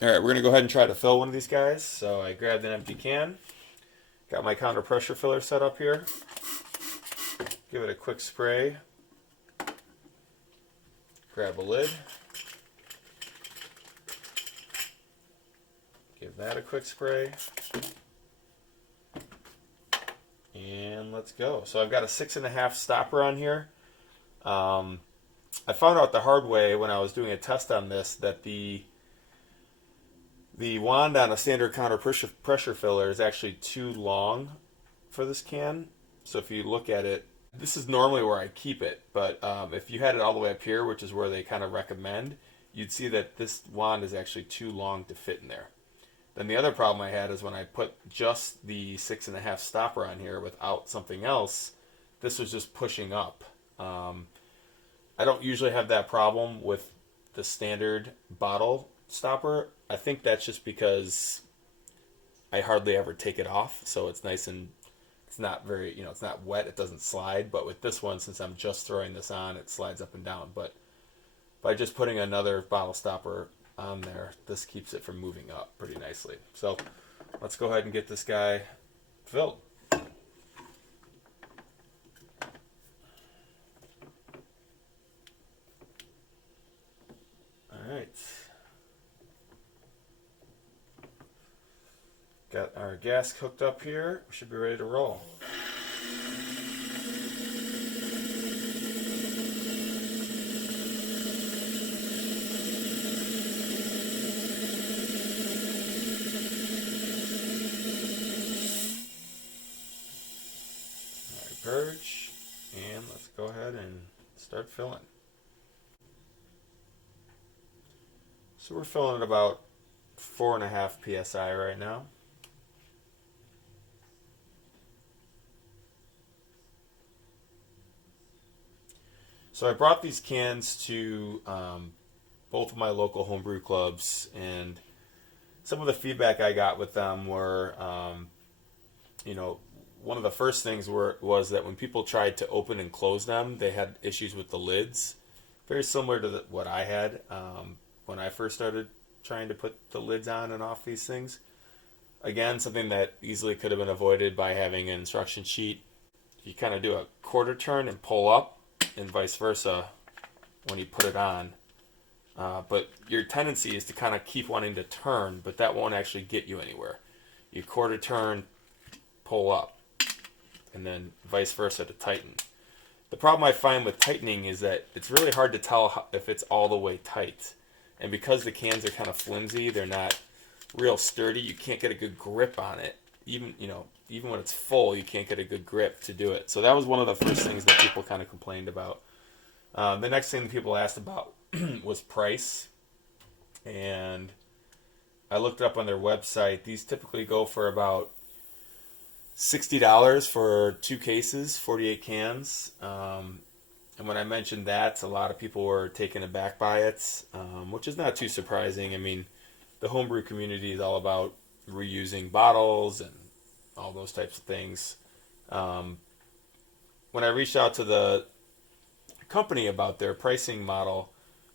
All right, we're gonna go ahead and try to fill one of these guys. So I grabbed an empty can, got my counter pressure filler set up here. Give it a quick spray. Grab a lid. Give that a quick spray. And let's go. So I've got a 6.5 stopper on here. I found out the hard way when I was doing a test on this that the wand on a standard counter pressure filler is actually too long for this can. So if you look at it, this is normally where I keep it, but if you had it all the way up here, which is where they kind of recommend, you'd see that this wand is actually too long to fit in there. Then the other problem I had is when I put just the 6.5 stopper on here without something else, this was just pushing up. I don't usually have that problem with the standard bottle stopper. I think that's just because I hardly ever take it off, so it's nice and it's not very, it's not wet, it doesn't slide. But with this one, since I'm just throwing this on, it slides up and down. But by just putting another bottle stopper on there, this keeps it from moving up pretty nicely. So let's go ahead and get this guy filled. All right. Got our gas hooked up here. We should be ready to roll. All right, purge, and let's go ahead and start filling. So we're filling at about 4.5 psi right now. So I brought these cans to both of my local homebrew clubs, and some of the feedback I got with them were, you know, one of the first things was that when people tried to open and close them, they had issues with the lids, very similar to what I had when I first started trying to put the lids on and off these things. Again, something that easily could have been avoided by having an instruction sheet. You kind of do a quarter turn and pull up, and vice versa when you put it on. But your tendency is to kind of keep wanting to turn, but that won't actually get you anywhere. You quarter turn, pull up, and then vice versa to tighten. The problem I find with tightening is that it's really hard to tell if it's all the way tight. And because the cans are kind of flimsy, they're not real sturdy, you can't get a good grip on it. Even when it's full, you can't get a good grip to do it. So that was one of the first things that people kind of complained about. The next thing people asked about was price. And I looked it up on their website. These typically go for about $60 for 2 cases, 48 cans. And when I mentioned that, a lot of people were taken aback by it, which is not too surprising. I mean, the homebrew community is all about reusing bottles and all those types of things. When I reached out to the company about their pricing model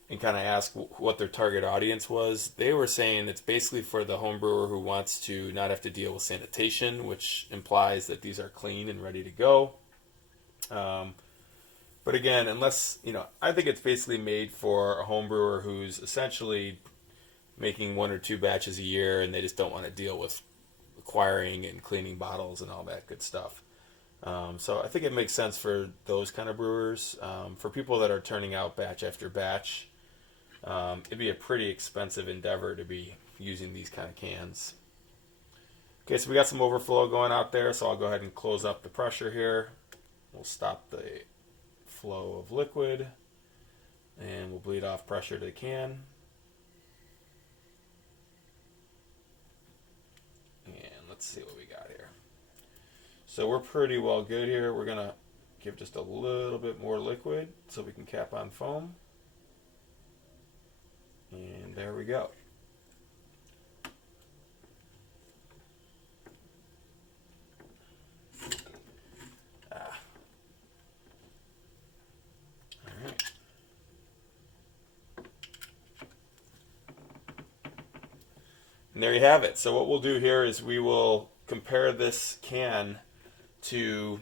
and kind of asked what their target audience was, they were saying it's basically for the home brewer who wants to not have to deal with sanitation, which implies that these are clean and ready to go. But again, unless, I think it's basically made for a home brewer who's essentially making 1 or 2 batches a year and they just don't want to deal with acquiring and cleaning bottles and all that good stuff. So I think it makes sense for those kind of brewers. For people that are turning out batch after batch, it'd be a pretty expensive endeavor to be using these kind of cans. Okay, so we got some overflow going out there, so I'll go ahead and close up the pressure here. We'll stop the flow of liquid, and we'll bleed off pressure to the can. And let's see what we got here. So we're pretty well good here. We're going to give just a little bit more liquid so we can cap on foam. And there we go. And there you have it. So what we'll do here is we will compare this can to,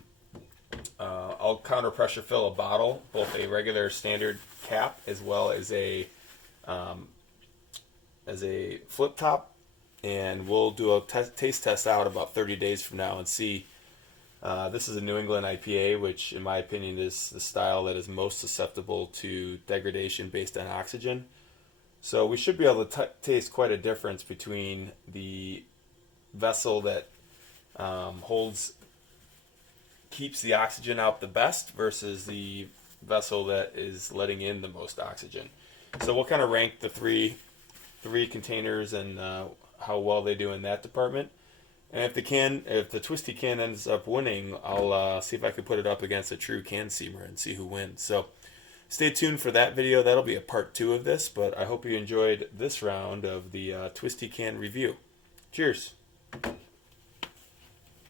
I'll counter pressure fill a bottle, both a regular standard cap as well as a flip top, and we'll do a taste test out about 30 days from now and see. This is a New England IPA, which in my opinion is the style that is most susceptible to degradation based on oxygen. So we should be able to taste quite a difference between the vessel that keeps the oxygen out the best versus the vessel that is letting in the most oxygen. So we'll kind of rank the three containers and how well they do in that department. And if the Twistee can ends up winning, I'll see if I can put it up against a true can seamer and see who wins. So stay tuned for that video. That'll be a part 2 of this, but I hope you enjoyed this round of the Twistee Can review. Cheers.